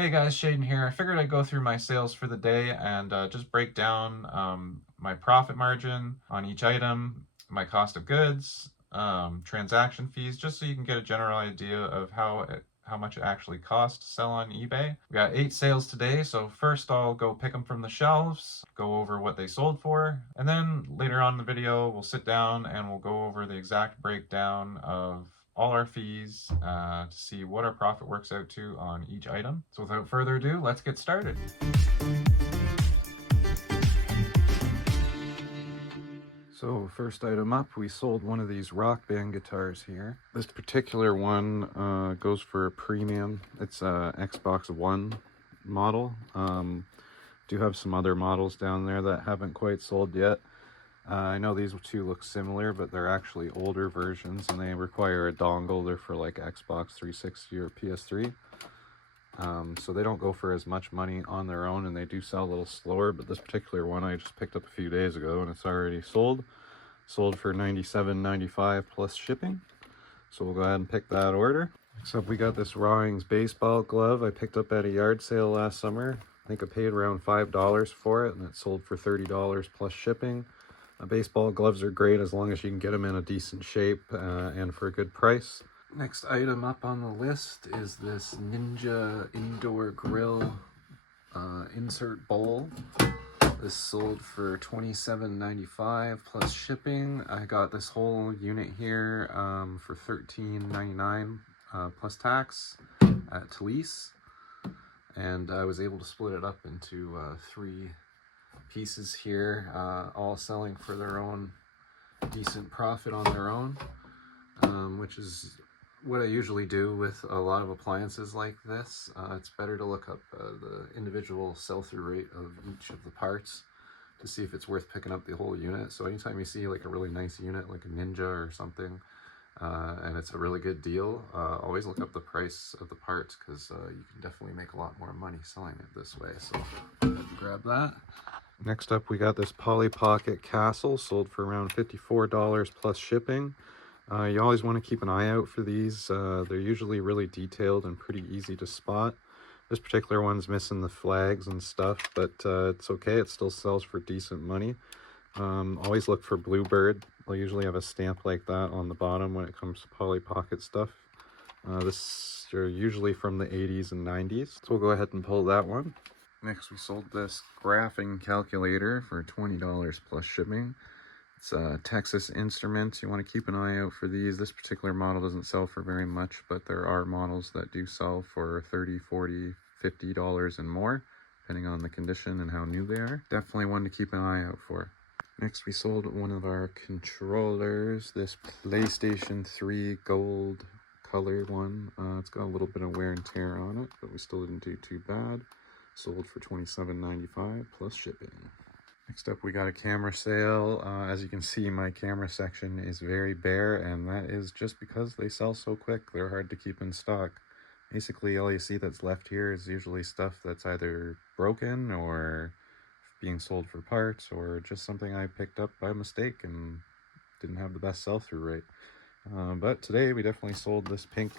Hey guys, Shaden here. I figured I'd go through my sales for the day and just break down my profit margin on each item, my cost of goods, transaction fees, just so you can get a general idea of how much it actually costs to sell on eBay. We got 8 sales today, so first I'll go pick them from the shelves, go over what they sold for, and then later on in the video we'll sit down and we'll go over the exact breakdown of all our fees to see what our profit works out to on each item. So without further ado, let's get started. So first item up, we sold one of these Rock Band guitars here. This particular one goes for a premium. It's a Xbox One model. Do have some other models down there that haven't quite sold yet. I know these two look similar, but they're actually older versions and they require a dongle. They're for like Xbox 360 or PS3. So they don't go for as much money on their own, and they do sell a little slower, but this particular one I just picked up a few days ago and it's already sold. Sold for $97.95 plus shipping. So we'll go ahead and pick that order. Next up, we got this Rawlings baseball glove I picked up at a yard sale last summer. I think I paid around $5 for it, and it sold for $30 plus shipping. Baseball gloves are great as long as you can get them in a decent shape and for a good price. Next item up on the list is this Ninja Indoor Grill insert bowl. This sold for $27.95 plus shipping. I got this whole unit here for $13.99 plus tax at Talise. And I was able to split it up into 3 pieces here, all selling for their own decent profit on their own, which is what I usually do with a lot of appliances like this. It's better to look up the individual sell-through rate of each of the parts to see if it's worth picking up the whole unit. So anytime you see like a really nice unit like a Ninja or something, and it's a really good deal, always look up the price of the parts, because you can definitely make a lot more money selling it this way. So go ahead and grab that. Next up, we got this Polly Pocket Castle, sold for around $54 plus shipping. You always want to keep an eye out for these. They're usually really detailed and pretty easy to spot. This particular one's missing the flags and stuff, but it's okay. It still sells for decent money. Always look for Bluebird. They'll usually have a stamp like that on the bottom when it comes to Polly Pocket stuff. This are usually from the 80s and 90s. So we'll go ahead and pull that one. Next, we sold this graphing calculator for $20 plus shipping. It's Texas Instruments. You want to keep an eye out for these. This particular model doesn't sell for very much, but there are models that do sell for $30, $40, $50 and more, depending on the condition and how new they are. Definitely one to keep an eye out for. Next, we sold one of our controllers, this PlayStation 3 gold color one. It's got a little bit of wear and tear on it, but we still didn't do too bad. Sold for $27.95 plus shipping. Next up, we got a camera sale. As you can see, my camera section is very bare, and that is just because they sell so quick. They're hard to keep in stock. Basically, all you see that's left here is usually stuff that's either broken or being sold for parts, or just something I picked up by mistake and didn't have the best sell-through rate. But today, we definitely sold this pink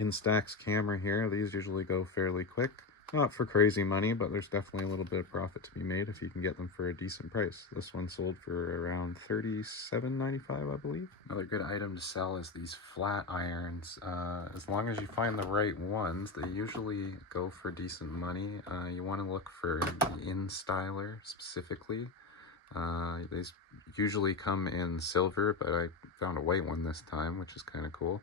Instax camera here. These usually go fairly quick. Not for crazy money, but there's definitely a little bit of profit to be made if you can get them for a decent price. This one sold for around $37.95, I believe. Another good item to sell is these flat irons. As long as you find the right ones, they usually go for decent money. You want to look for the InStyler specifically. They usually come in silver, but I found a white one this time, which is kind of cool.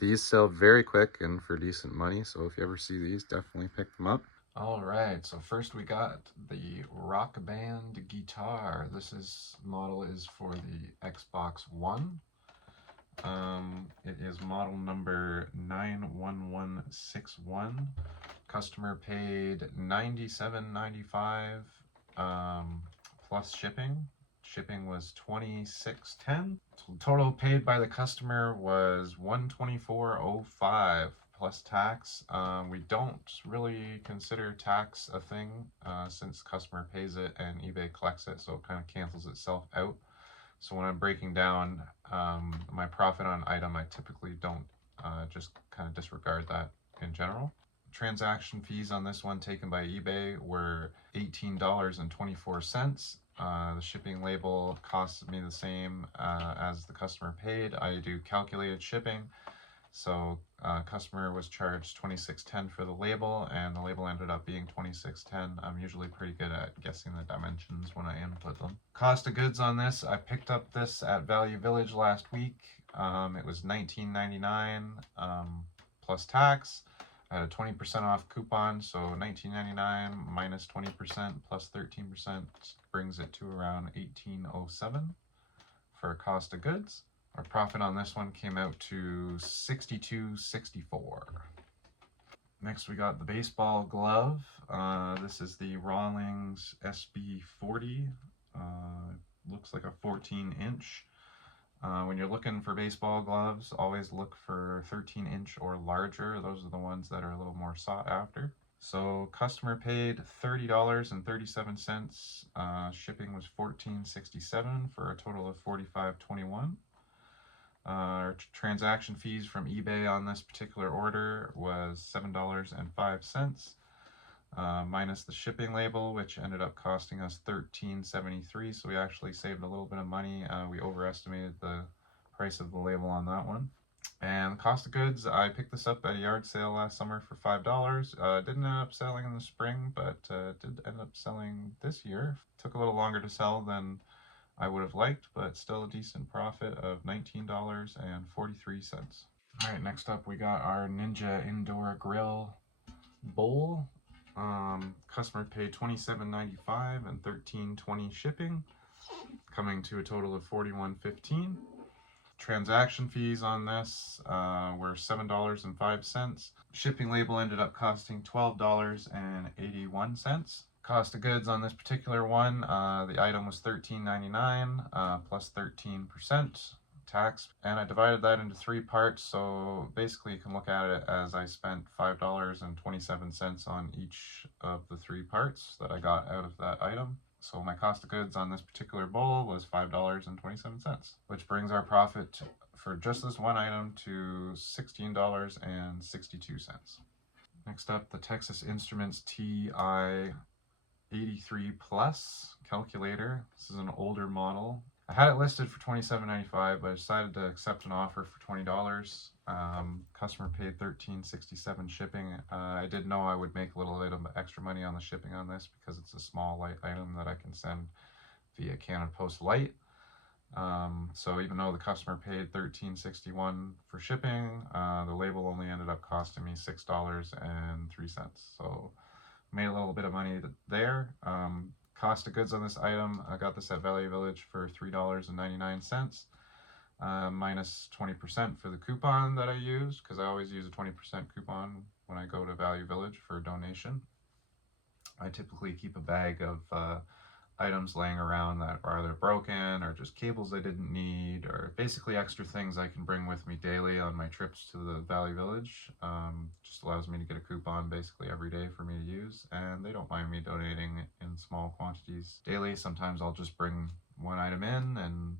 These sell very quick and for decent money, so if you ever see these, definitely pick them up. All right, so first we got the Rock Band guitar. This model is for the Xbox One. It is model number 91161. Customer paid $97.95 plus shipping. Shipping was $26.10. So total paid by the customer was $124.05 plus tax. We don't really consider tax a thing since customer pays it and eBay collects it, so it kind of cancels itself out. So when I'm breaking down my profit on item, I typically don't just kind of disregard that in general. Transaction fees on this one taken by eBay were $18.24. The shipping label costed me the same as the customer paid. I do calculated shipping, so customer was charged $26.10 for the label, and the label ended up being $26.10. I'm usually pretty good at guessing the dimensions when I input them. Cost of goods on this, I picked up this at Value Village last week. It was $19.99 plus tax. I had a 20% off coupon, so $19.99 minus 20% plus 13% brings it to around $18.07 for cost of goods. Our profit on this one came out to $62.64. Next we got the baseball glove. This is the Rawlings SB40. Looks like a 14-inch. When you're looking for baseball gloves, always look for 13-inch or larger. Those are the ones that are a little more sought after. So customer paid $30.37. Shipping was $14.67 for a total of $45.21. Our transaction fees from eBay on this particular order was $7.05. Minus the shipping label, which ended up costing us $13.73, so we actually saved a little bit of money. We overestimated the price of the label on that one. And the cost of goods, I picked this up at a yard sale last summer for $5. Didn't end up selling in the spring, but did end up selling this year. Took a little longer to sell than I would have liked, but still a decent profit of $19.43. All right, next up we got our Ninja Indoor Grill bowl. Customer paid $27.95 and $13.20 shipping, coming to a total of $41.15. Transaction fees on this were $7.05. Shipping label ended up costing $12.81. Cost of goods on this particular one, the item was $13.99 plus 13% tax, and I divided that into 3 parts, so basically you can look at it as I spent $5.27 on each of the 3 parts that I got out of that item. So my cost of goods on this particular bowl was $5.27, which brings our profit for just this one item to $16.62. Next up, the Texas Instruments TI 83 Plus calculator. This is an older model. I had it listed for $27.95, but I decided to accept an offer for $20. Customer paid $13.67 shipping. I did know I would make a little bit of extra money on the shipping on this because it's a small light item that I can send via Canada Post Light. So even though the customer paid $13.61 for shipping, the label only ended up costing me $6.03. So made a little bit of money there. Cost of goods on this item, I got this at Value Village for $3.99, minus 20% for the coupon that I used, because I always use a 20% coupon when I go to Value Village for a donation. I typically keep a bag of items laying around that are either broken or just cables I didn't need, or basically extra things I can bring with me daily on my trips to the Valley Village. Just allows me to get a coupon basically every day for me to use, and they don't mind me donating in small quantities daily. Sometimes I'll just bring one item in and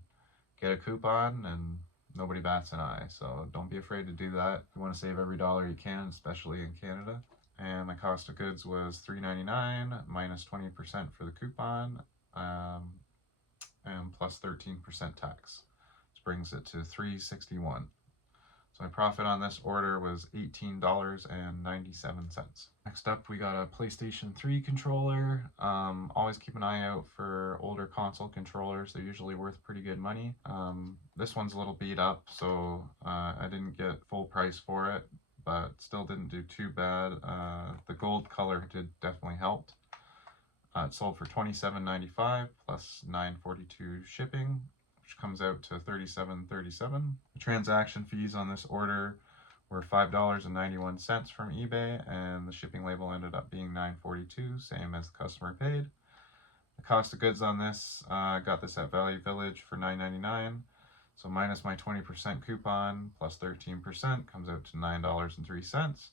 get a coupon, and nobody bats an eye, so don't be afraid to do that. You want to save every dollar you can, especially in Canada. And my cost of goods was $3.99 minus 20% for the coupon, and plus 13% tax, which brings it to $3.61. So my profit on this order was $18.97. Next up, we got a PlayStation 3 controller. Always keep an eye out for older console controllers. They're usually worth pretty good money. This one's a little beat up, so I didn't get full price for it, but still didn't do too bad. The gold color did definitely help. It sold for $27.95 plus $9.42 shipping, which comes out to $37.37. The transaction fees on this order were $5.91 from eBay, and the shipping label ended up being $9.42, same as the customer paid. The cost of goods on this, I got this at Value Village for $9.99. So minus my 20% coupon plus 13% comes out to $9.03.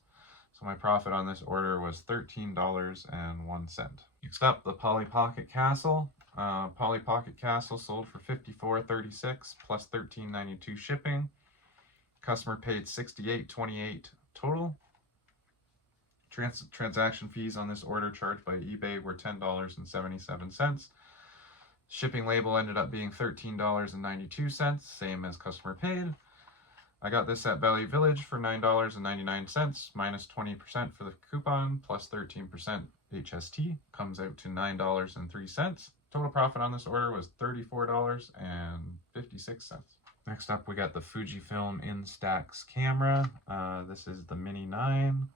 So my profit on this order was $13.01. Next up, the Polly Pocket Castle. Polly Pocket Castle sold for $54.36 plus $13.92 shipping. Customer paid $68.28 total. Transaction fees on this order charged by eBay were $10.77. Shipping label ended up being $13.92, same as customer paid. I got this at Value Village for $9.99, minus 20% for the coupon, plus 13% HST, comes out to $9.03. Total profit on this order was $34.56. Next up, we got the Fujifilm Instax camera. This is the Mini 9.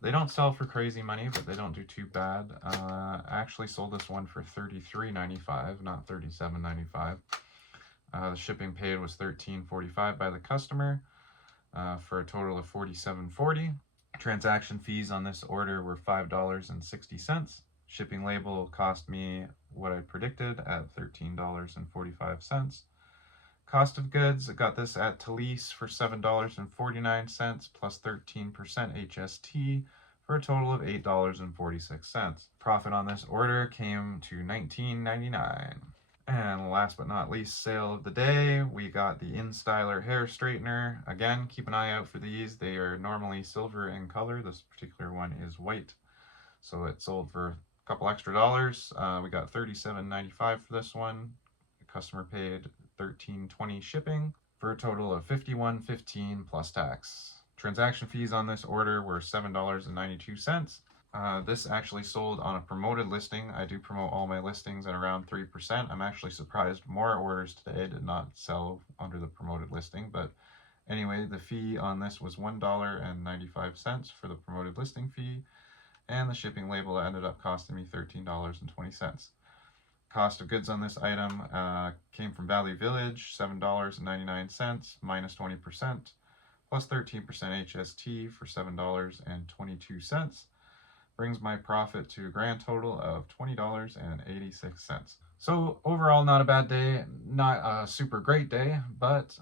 They don't sell for crazy money, but they don't do too bad. I actually sold this one for $33.95, not $37.95. The shipping paid was $13.45 by the customer for a total of $47.40. Transaction fees on this order were $5.60. Shipping label cost me what I predicted at $13.45. Cost of goods, I got this at Talise for $7.49 plus 13% HST for a total of $8.46. Profit on this order came to $19.99. And last but not least, sale of the day, we got the InStyler hair straightener. Again, keep an eye out for these. They are normally silver in color. This particular one is white. So it sold for a couple extra dollars. We got $37.95 for this one. The customer paid $13.20 shipping for a total of $51.15 plus tax. Transaction fees on this order were $7.92. This actually sold on a promoted listing. I do promote all my listings at around 3%. I'm actually surprised more orders today did not sell under the promoted listing, but anyway, the fee on this was $1.95 for the promoted listing fee, and the shipping label ended up costing me $13.20. Cost of goods on this item came from Value Village, $7.99 minus 20%, plus 13% HST for $7.22. Brings my profit to a grand total of $20.86. So overall, not a bad day, not a super great day, but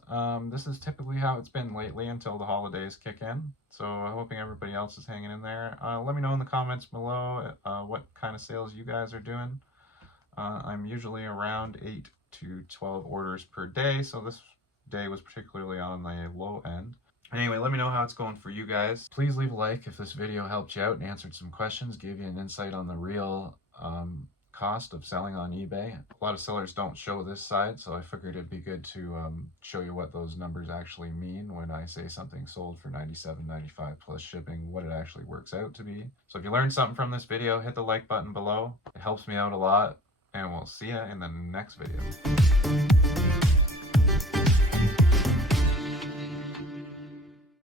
this is typically how it's been lately until the holidays kick in. So I'm hoping everybody else is hanging in there. Let me know in the comments below what kind of sales you guys are doing. I'm usually around 8 to 12 orders per day, so this day was particularly on the low end. Anyway, let me know how it's going for you guys. Please leave a like if this video helped you out and answered some questions, gave you an insight on the real cost of selling on eBay. A lot of sellers don't show this side, so I figured it'd be good to show you what those numbers actually mean when I say something sold for $97.95 plus shipping, what it actually works out to be. So if you learned something from this video, hit the like button below. It helps me out a lot, and we'll see you in the next video.